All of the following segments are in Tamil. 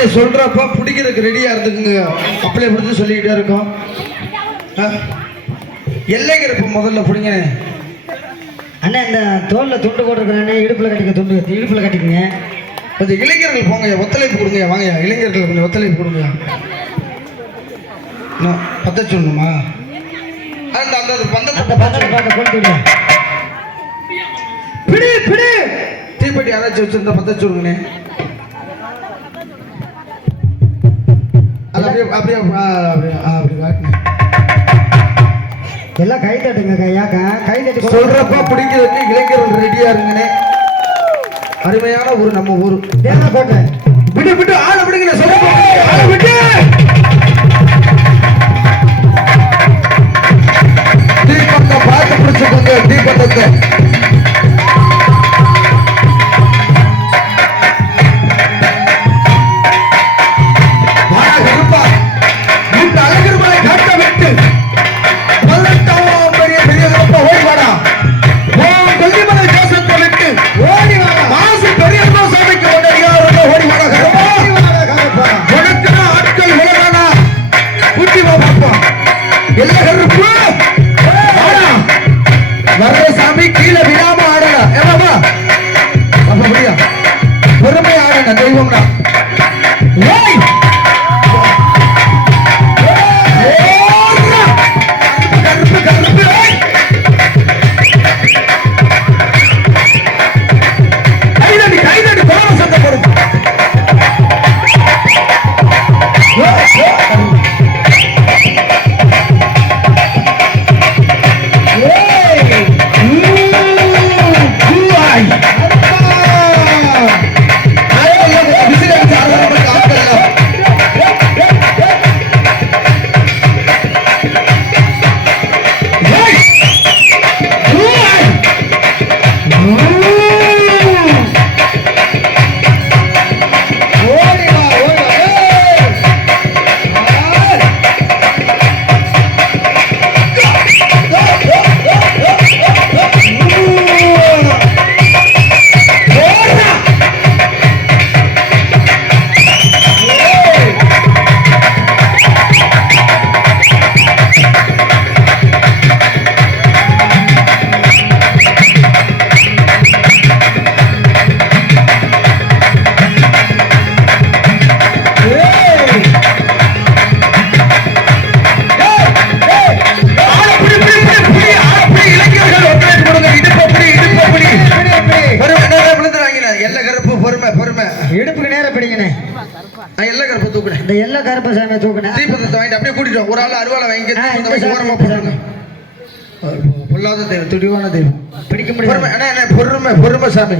நீங்க சொல்றப்ப பிடிக்கிறதுக்கு ரெடியா இருந்துக்குங்க. அப்படியே பிடிச்சி சொல்லிக்கிட்டே இருக்கோம். எல்லைங்கிறப்ப முதல்ல பிடிங்க அண்ணா. இந்த தோல்ல துண்டு போட்டிருக்கிறேன், இடுப்புல கட்டிக்க, துண்டு இடுப்புல கட்டிக்கங்க. கொஞ்சம் இளைஞர்கள் போங்க, ஒத்துழைப்பு கொடுங்க. வாங்க இளைஞர்கள் கொஞ்சம் ஒத்துழைப்பு கொடுங்க. பத்த சொல்லணுமா? அந்த அந்த பந்தத்தை பார்க்க கொண்டு பிடி பிடி தீப்பெட்டி அரைச்சி வச்சிருந்த பத்த சொல்லுங்கண்ணே. அது அப்படியே அப்படியே அப்படி காட்டுங்க. எல்லாம் கை தட்டுங்க. கை தட்டி சொல்றப்ப பிடிக்கிறதுக்கு இளைஞர்கள் ரெடியா இருங்கண்ணே. அருமையான ஊர் நம்ம ஊர். கோட்டை விட்டு விட்டு ஆளை விடுங்க. சொல்ல ஆளை விட்டு தீபத்தை பார்த்து பிடிச்சுக்கோங்க. தீபத்தை இடுப்புக்கு நேரம் பிடிங்கண்ணே. எல்லா கருப்பை தூக்குனேன். இந்த எல்லா கருப்பை சாமியை தூக்குனேன். தீபத்தை வாங்கிட்டு அப்படியே கூட்டிட்டோம். ஒரு ஆள் அருவாளை வாங்கி ஓரமா போடுங்க. பொல்லாத தெய்வம், துடிவான தெய்வம். பிடிக்க முடியும். அண்ணா பொறுமை பொறுமை சாமி.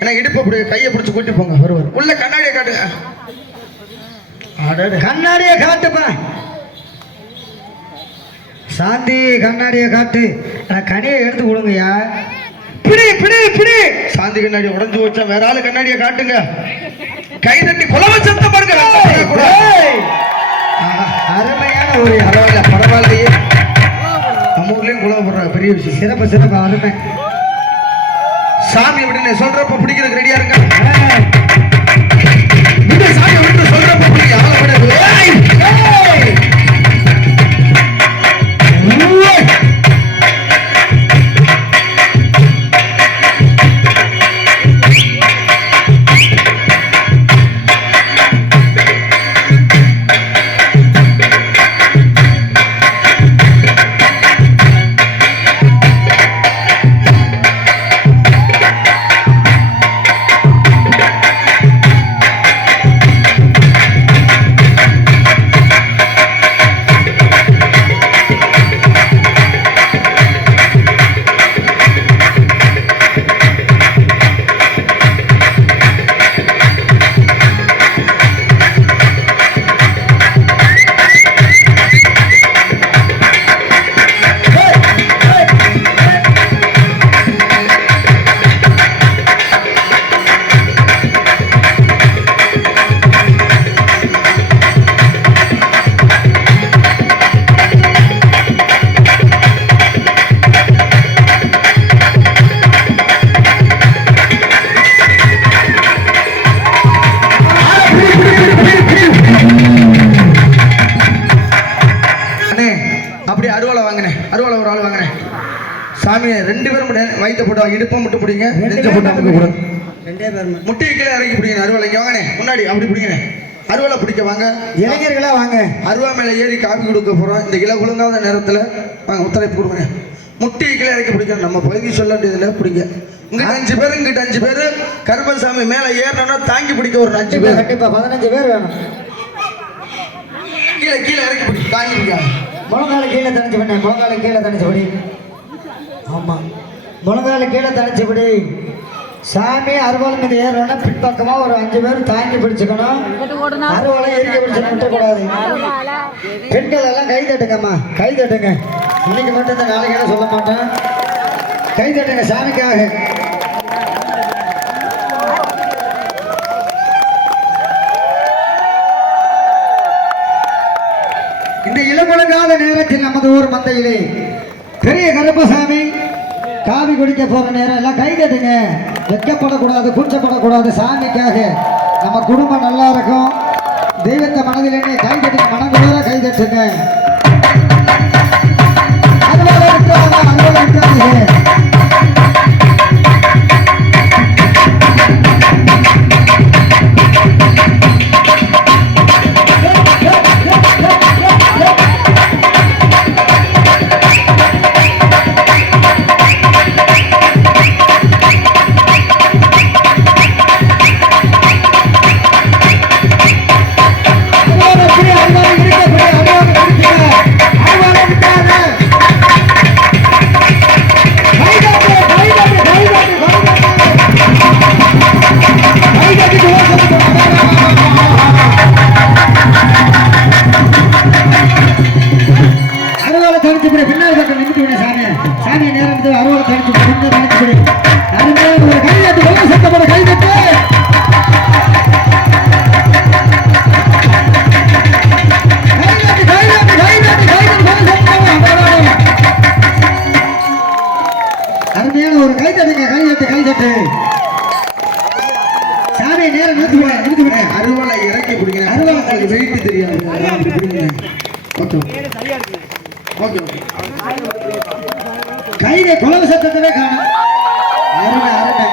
ஏன்னா இடுப்பு அப்படி கையை பிடிச்சி கூட்டி போங்க. வருவார் உள்ள கண்ணாடியை காட்டுங்க. கண்ணாடியை காட்டுப்பா சாந்தி. கண்ணாடியை காட்டு. கனியை எடுத்து கொடுங்கய்யா. பிடி பிடி பிடி. சாந்தி கண்ணாடி உடஞ்சு வச்சா வேற ஆளு கண்ணாடியை காட்டுங்க. கை தட்டி குலவ சத்தம் பாருங்க. அருமையான ஒரு பரவாயில்ல பரவாயில்லையே. நம்ம ஊர்லயும் குலவ போடுறாங்க. பெரிய விஷயம். சிறப்பு சிறப்பு அருமை. சாமி அப்படின்னு சொல்றப்ப பிடிக்கிறதுக்கு ரெடியா இருங்க. சாமி அப்படின்னு சொல்றப்ப பிடிக்க சாமி 2 பேரும் வயிற்ற போட்டு இடுப்பை மட்டும் பிடிங்க, ரெண்டு நெஞ்ச பேரும் போட்டு அமுக்க கூடாது. 2 பேர் முட்டையை கீழே இறக்கி பிடிங்க. அருவாளை இங்கே வாங்கண்ணே, முன்னாடி அப்படி பிடிங்கண்ணே. அருவாளை பிடிக்க வாங்க. இளைஞர்களா வாங்க. அருவா மேலே ஏறி காப்பி கொடுக்க போகிறோம். இந்த இலை குழுங்காத நேரத்தில் வாங்க ஒத்துழைப்பு கொடுங்க. முட்டையை கீழே இறக்கி பிடிக்கணும். நம்ம பகுதி சொல்ல வேண்டியதில்லை, பிடிங்க. இங்கிட்ட 5 பேர், இங்கிட்ட 5 பேர். கருப்பசாமி மேலே ஏறினோம்னா தாங்கி பிடிக்க ஒரு 5 பேர். கண்டிப்பா 15 பேர் வேணும். கீழே கீழே இறக்கி பிடி, தாங்கி பிடிக்க. முழங்கால கீழே தனிச்சு பண்ண, முழங்கால கீழே தனிச்சுபடி. ஆமா, முழங்கால கீழே தனிச்சுபடி. சாமி அருவாள் மீது ஏறணும்னா பின்பக்கமா ஒரு 5 பேர் தாங்கி பிடிச்சுக்கணும். அருவாளை எரிக்க பிடிச்சு விட்டக்கூடாது. பெண்கள் எல்லாம் கை தட்டுங்கம்மா, கை தட்டுங்க. இன்னைக்கு மட்டும் இந்த நாளைக்கு சொல்ல மாட்டேன். கை தட்டுங்க சாமிக்காக. இந்த இளமுழங்காத நேரத்தில் நமது ஊர் மந்தையிலே பெரிய கருப்பசாமி காவி குடிக்க போற நேரம் எல்லாம் கை தட்டுங்க. வெட்கப்படக்கூடாது, கூச்சப்படக்கூடாது. சாமிக்காக நம்ம குடும்பம் நல்லா இருக்கும். தெய்வத்தை மனதிலே கை தட்டுங்க, மனங்குளிர கை தட்டுங்க. அதுவரை இருக்காங்க, அதுவரை இருக்காங்க. அருவாளை இறக்கி பிடிங்க. அருவாளை வெயிட் தெரியாது. கையில குலவு சத்தத்தவே காணும். அருமை அருமை.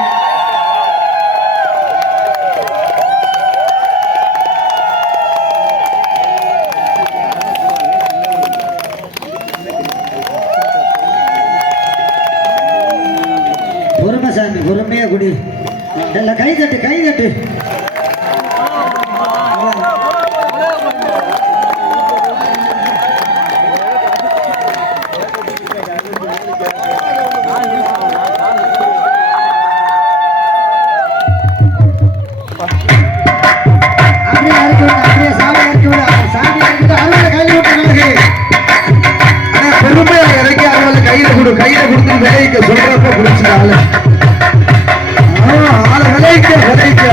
பொறுமை சாமி, பொறுமையா குடி. எல்லாம் கை தட்டு, கை தட்டு. கையில கொடுத்து விளைவிக்க சொல்றப்ப பிடிச்சால ஆளை விளைவிக்க விளைவிக்க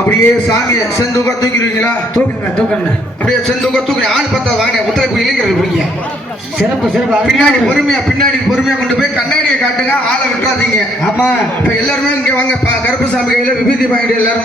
அப்படியே சாமியை செந்தூக்கா தூக்கிடுவீங்களா? தூக்குங்க, தூக்குங்க. அப்படியே செந்தூக்கா தூக்கி ஆள் பார்த்தா வாங்க ஒத்துழைப்பு இளைஞர்கள் பிடிங்க. சிறப்பு சிறப்பு. பின்னாடி பொறுமையா கொண்டு போய் கண்ணாடியை காட்டுங்க, ஆளை விட்டுறாதீங்க. ஆமா, இப்ப எல்லாருமே இங்க வாங்க. கருப்பசாமி கையில விபூதி வாங்கிட்டு எல்லாரும்